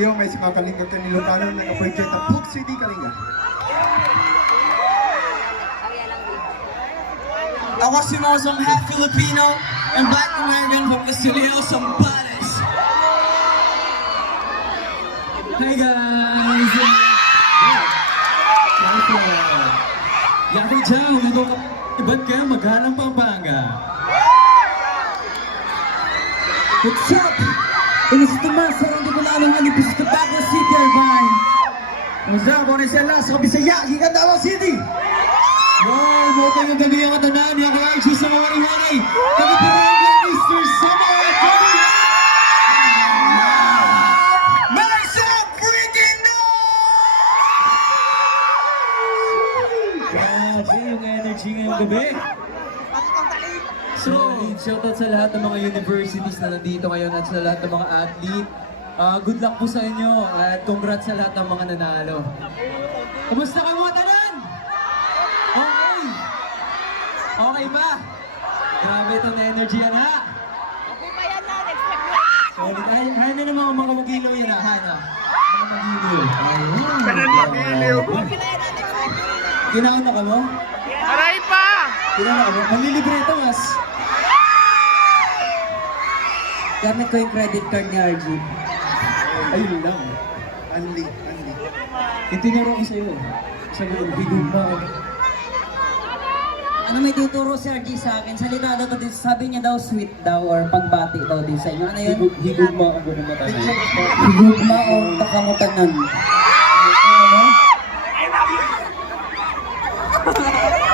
ngayon may mga kalinga kanilokano na nag-project ang Book City Kalinga. Ako si Mozong, half Filipino and Black American from Castillo, Zambales. Hey guys! Yaki Chow, ba't kayo maghanang Pampanga? What's up? Inis Tomas, sarang di ko na alam nga ni Pusto Bago City, Arbay. What's up? Ako rin sila sa Kabisaya, Gigan Davao City. Wow, buto yung gabi ang katanan niya kaya ang sa mga iwanay. Kapitirahan niya, Mr. Summer Kabila! Make some freaking noise! Grabe yung energy ngayong gabi. So, shoutout sa lahat ng mga universities na nandito ngayon at sa lahat ng mga athlete. Good luck po sa inyo at congrats sa lahat ng mga nanalo. Kumusta ka mga tanan? Okay! Okay ba? Grabe itong energy yan ha? Okay pa yan na, expect mo. Solid. Kaya na naman mga magilaw yan ha? Hana? Mga magilaw. Okay na yan na, expect mo. Ginaon na ka mo? Aray pa! Ginaon na ka mo? Manlilibre ito mas. Gamit ko yung credit card ni RG. Ayun lang. Anli. Itinuro ko sa'yo. Sabi ko, bigong ba? Ano may tuturo si RG sa akin? Salita daw to din, sabi niya daw sweet daw or pagbati daw din sa inyo. Ano yun? Higugma ang buong mata. Higugma o takamutanan. Ano?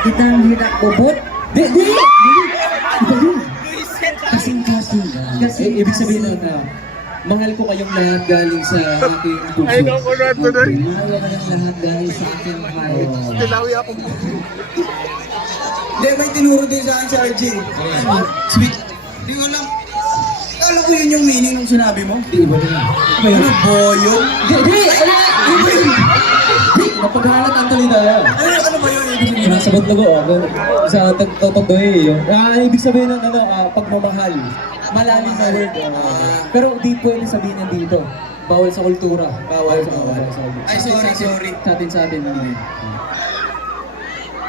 Kitang hinak bubot? Di! Kasing-kasing. Ibig sabihin na, mahal ko kayong lahat galing sa aking puso. Ay, naku, nato na. Mahal ko kayong lahat dahil sa aking heart. Tilawi ako. Hindi, may tinuro din sa akin si RJ. Sweet. Hindi ko alam. Alam ko yun yung meaning ng sinabi mo. Di iba na. Ano, boyo? Di! Napaghalat ang talita yan. Ano ba yun? Nasa baglago, sa tagtotodoy. Ibig sabihin ng pagmamahal. Malalim na word. Pero di pwede sabihin yan dito. Bawal sa kultura. Bawal sa kultura. Ay, sorry. Sa atin. Ano yun?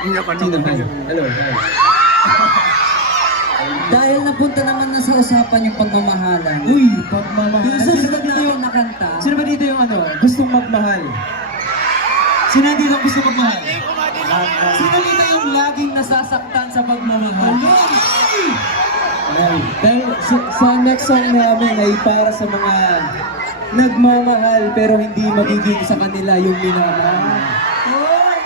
Hindi pa Sino naman. tayo? Hello. Hi. Dahil napunta naman na sa usapan yung pagmamahalan. Uy, pagmamahal. Yung susunod natin na kanta. Sino ba dito yung gustong magmahal? Sino dito ang gusto magmahal? Sino dito yung laging nasasaktan sa pagmamahal? Ay, dahil sa next song namin ay para sa mga nagmamahal pero hindi magiging sa kanila yung minamahal. Hoy!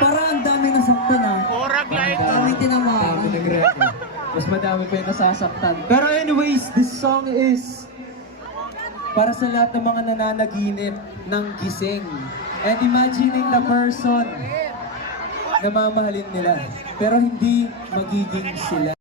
Parang ang dami nasaktan ah. Dami tinamaan. Mas madami pa yung nasasaktan. Pero anyways, this song is para sa lahat ng mga nananaginip ng gising. And imagining the person na mamahalin nila. Pero hindi magiging sila.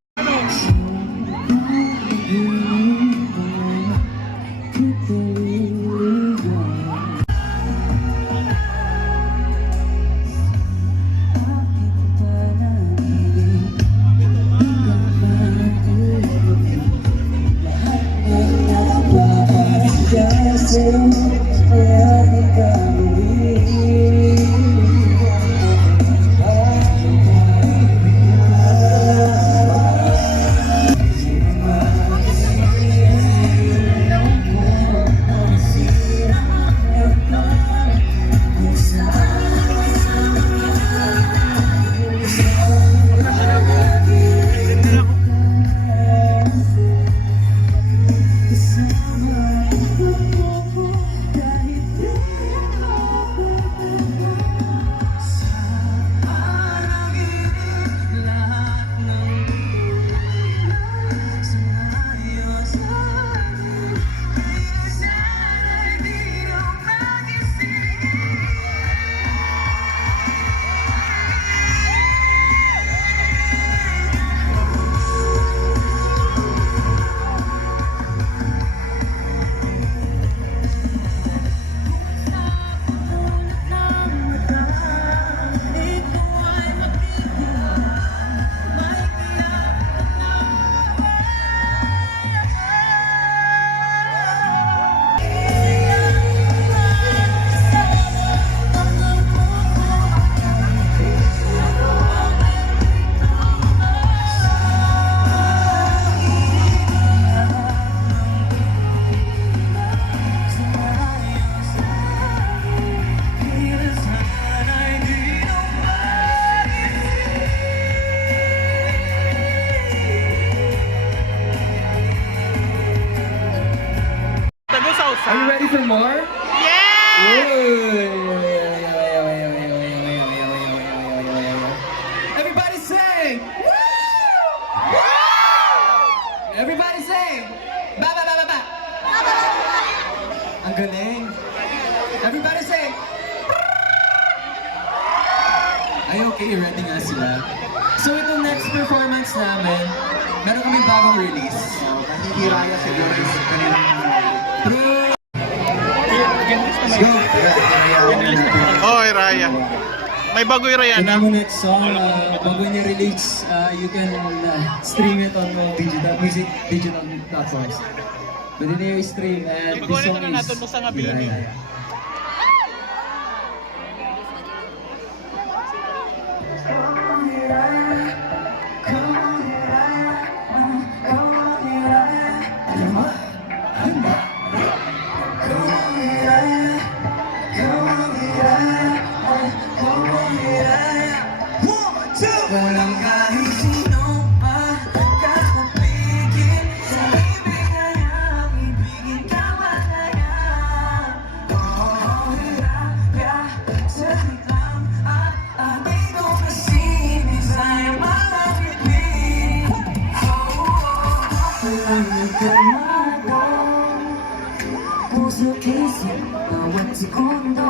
for more? Yeah! Everybody sing! Everybody sing! Ba ba ba ba ba! Ang galing! Everybody sing! Ay, okay, ready nga sila. So itong next performance namin, meron kami bagong release. Mahihiraya siguro yung kanilang True! Let's go! Hoy, Raya. May bago yung Raya na. Yung next song, bago niya release, you can stream it on digital platforms. Pwede niyo i-stream and this song is Hiraya. Walang kahit sino pa kakapigil sa ibig kaya ibigin ka malaya. Oh, hiraya, saglit lang at ating ko masibig sa'yo malapit. Walang nagkalmado, puso't isip, bawat segundo.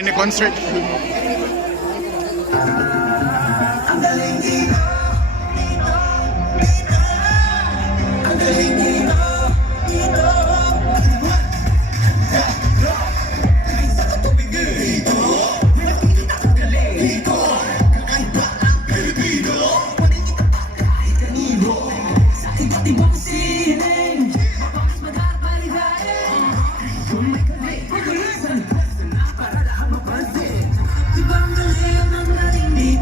Ini concert. Di ba ang galing ang dating dito?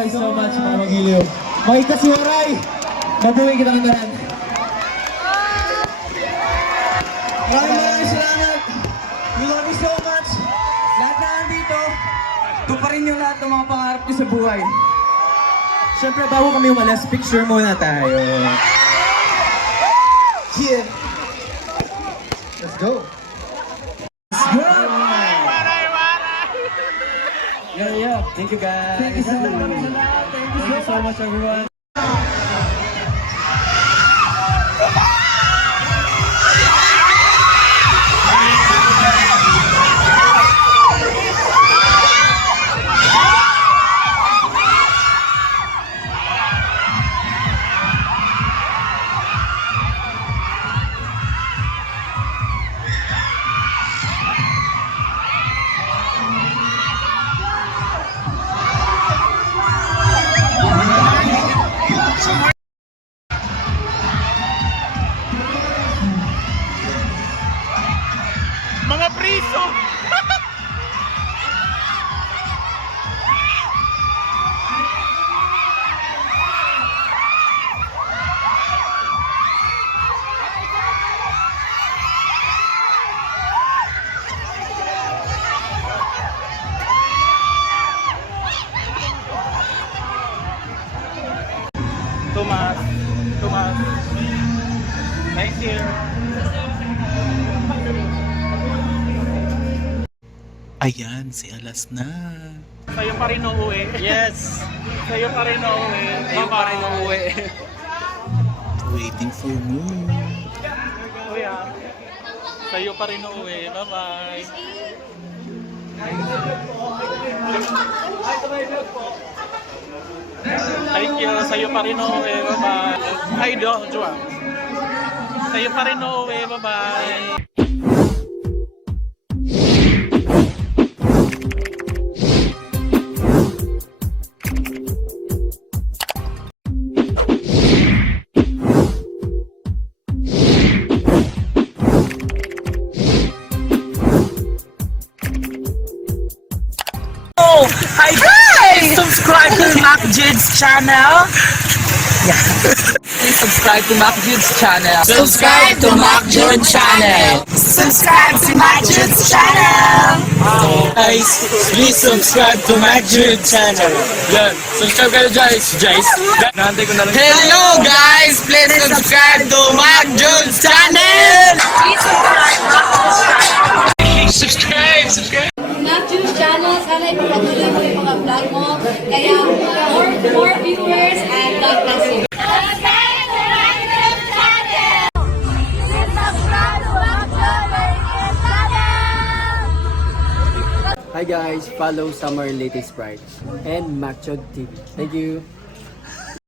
guys so much, mga magiliw. Mga ikasiwaray, mabuhay kita kantaran. Maraming salamat. We love you so much. Lahat na nandito, tuparin yung lahat ng mga pangarap niyo sa buhay. Siyempre, bago kami umalas, picture muna tayo. Yeah. Let's go! Yeah. Thank you guys. Thank you so much. Thank you so much, everyone. Mga priso! Tomas. Nice here. Ayan, si Alas na. Sa'yo pa rin uuwi. Yes! Sa'yo pa rin uuwi. Sa'yo pa rin uuwi. Waiting for moon. Kuya, sa'yo pa rin uuwi. Bye-bye. Thank you. Sa'yo pa rin uuwi. Bye-bye. Ay, Joa. Sa'yo pa rin uuwi. Bye-bye. Hi guys! Subscribe to Mac Jude's channel. Please subscribe to Mac Jude's channel. Subscribe to Mac Jude channel. Subscribe to Mac Jude's channel. Guys, please subscribe to Mac Jude channel. Yan, subscribe kayo guys. Nahantay ko na lang. Hello guys! Please subscribe to Mac Jude's channel. Subscribe. Matthew's channel, sana ipapatuloy mo yung mga vlog mo. Kaya more viewers and God bless you. Hi guys, follow Summer Latest Sprite and Macchod TV. Thank you.